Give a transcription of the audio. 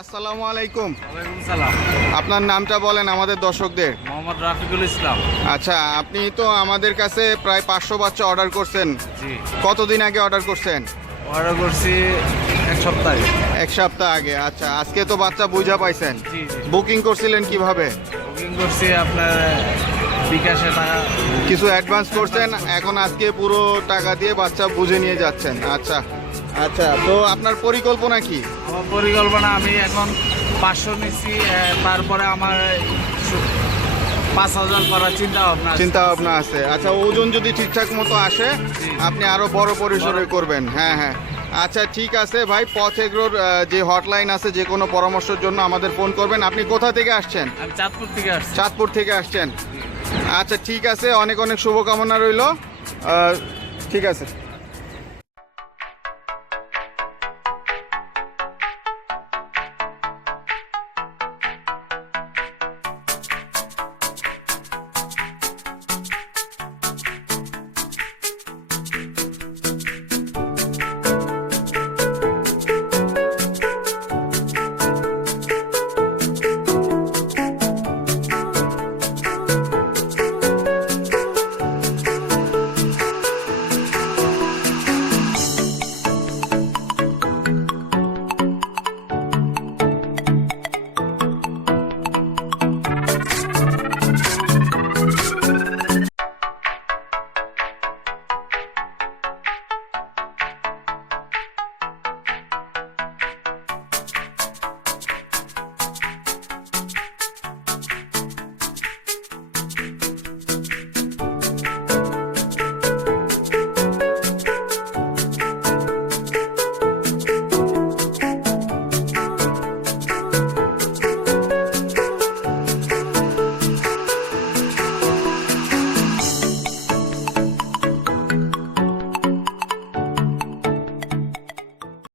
আসসালামু আলাইকুম। সালাম। আপনার নামটা বলেন আমাদের দর্শকদের। মোহাম্মদ রাফিকুল ইসলাম। আচ্ছা আপনি তো আমাদের কাছে প্রায় পাঁচশো বাচ্চা অর্ডার করছেন। জি। কতদিন আগে অর্ডার করছেন? অর্ডার করছি এক সপ্তাহে এক সপ্তাহ আগে আচ্ছা আজকে তো বাচ্চা বুঝা পাইছেন। বুকিং করছিলেন কীভাবে? বুকিং করছি আপনার বিকাশে টাকা কিছু অ্যাডভান্স করছেন এখন আজকে পুরো টাকা দিয়ে বাচ্চা বুঝে নিয়ে যাচ্ছেন। আচ্ছা আচ্ছা তো আপনার পরিকল্পনা কি? আমার পরিকল্পনা আমি এখন পাঁচশো নিচ্ছি তারপরে আমার পাঁচ হাজার করার চিন্তা ভাবনা। চিন্তা ভাবনা আছে। আচ্ছা ওজন যদি ঠিকঠাক মতো আসে আপনি আরও বড় পরিসরে করবেন। হ্যাঁ হ্যাঁ। আচ্ছা ঠিক আছে ভাই পথ এগ্রোর যে হটলাইন আছে যে কোনো পরামর্শের জন্য আমাদের ফোন করবেন। আপনি কোথা থেকে আসছেন? আমি চাঁদপুর থেকে আসছি। চাঁদপুর থেকে আসছেন। আচ্ছা ঠিক আছে অনেক অনেক শুভকামনা রইল। ঠিক আছে।